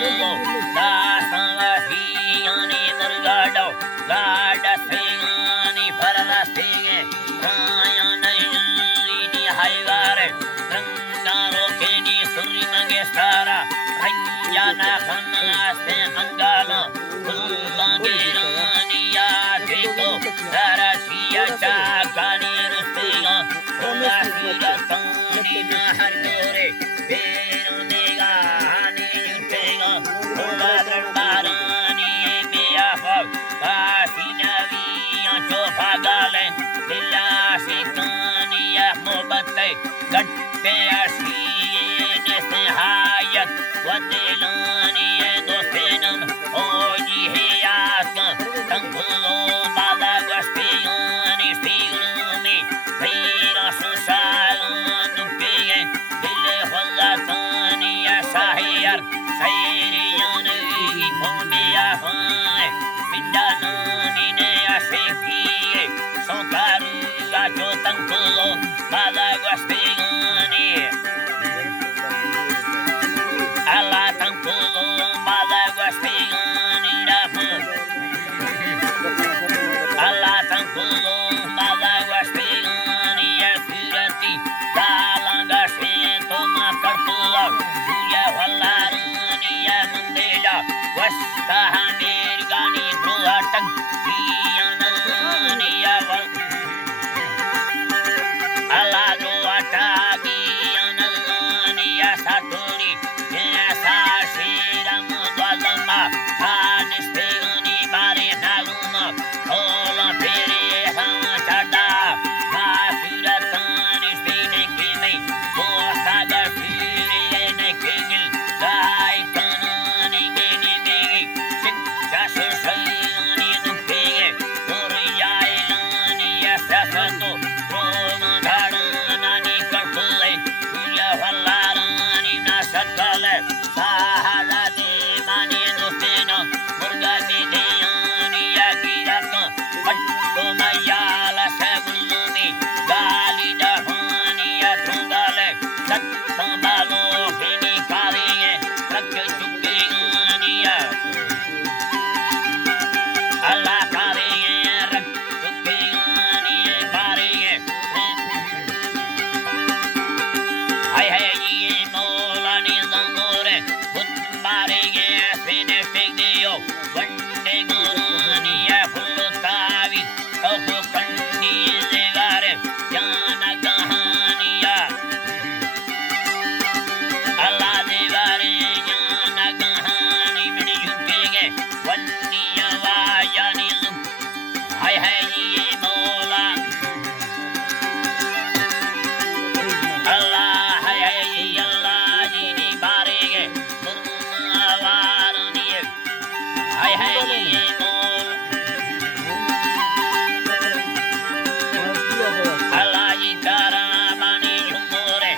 Go, Dasavasiani Murgado, Gadasingani Paravastinge, Rayanayani Haivare, Rangaro Kedi Surimangestara, Ranjana Kanaste Angala, Ulangirani Yatiko, Sarasiya Chakani Rustiga, Ulasiya Tani Nahargore, Perundiga, Hani Yutega, Uladarbarani Miyafag, Kasinavi Chopagale, Lilasikani Yahmobate, Gatte Asi Nesehayat, Watilani Dostenam, Oji Heyaka, Tankulo Balagaspiani Stigumi, Vira Susalan Dupie, Dile Holatani Sahir, Sairian Pomia High, Mindanani Neaseki, Sokaru Gato Tankulo, Balagaspiani. Ala Tankulo, Balagaspiani Rafu. Ala Tankulo, Balagaspiani Yakurati, Dalanga Sento Makartula, Uya Valarani Yamandela, Westa Hamirgani Bruatan, Yanani Yaval. Alado Atagi Yanalani Yasaturi, Yasashira Mudalama, Anispegani Bari Naluma, Ola Piri Hamachada, Masuratani Spini Kimi, Bosaga Firi Nekigil, Gaitanani Gini Gigi, Sitchasani Dupige, Uriyailani Yasasato, Romandarani Karpule, Uya Valarani Nasakale, Sahaladi Mani Dupino, Murgami Deyani Yakiraka, Patkomayala Sagulumi, Gali Dahani Yatungale, Satsambalo Hini Kaliye, Rakchukingania, Allah Kaliye, Rakchukingania Kaliye, Hai Molani Zangore, Butmarige, Finifigio, Vandegorani, Fulutavi, Tofu Kandi Zigare, Yana Gahania, Allah Zigare, Yana Gahani, Minijupige, Vandia Vayani Zum, Hai Mola. Allah hai Allah jini barege murmawarani hai mol Allah itara mani jumore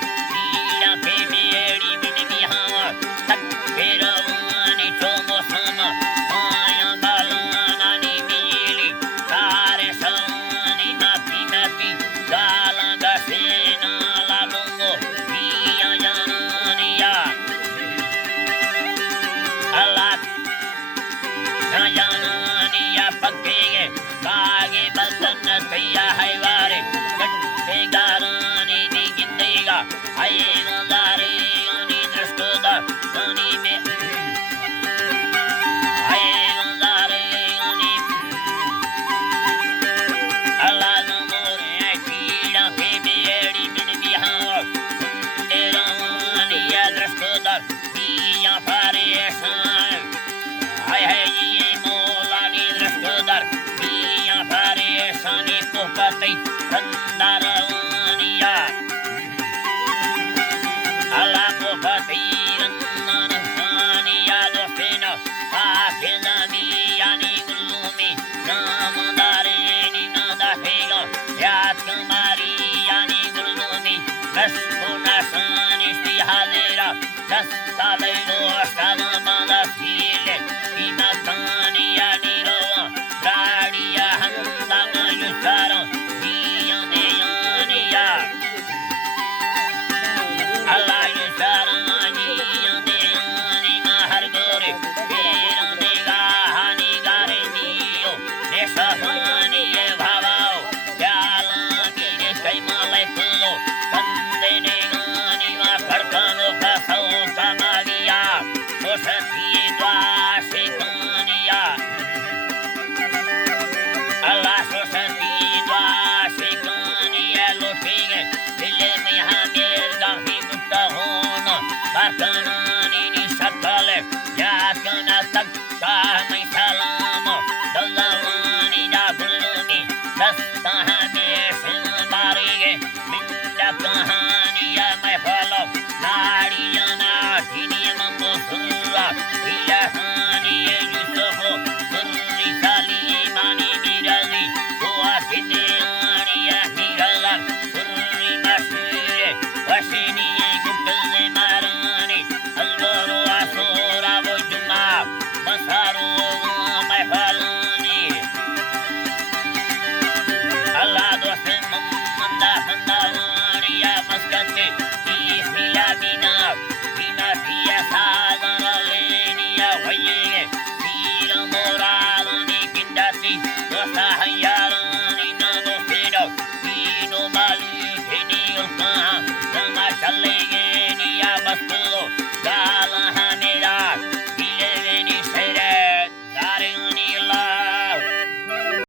ila ke meri bini hawa tak perawani chomo sama aya balana ni mili tare sani mati mati galanga sena lalungo iya yanania Allah yanania pakege kage balana tiya haivare gatte garani digindega ai mandare ani drashtoda ani me ai mandare ani Allah namore tira ke meri bini hawa derani yadrashtoda iya paresan hai molani drashtoda iya paresani kopati randarania Allah kopati randarania dostena akhilani yani gulumi namandare ni nadahega yat kumari yani gulumi Nasuna sani sti halera, nasta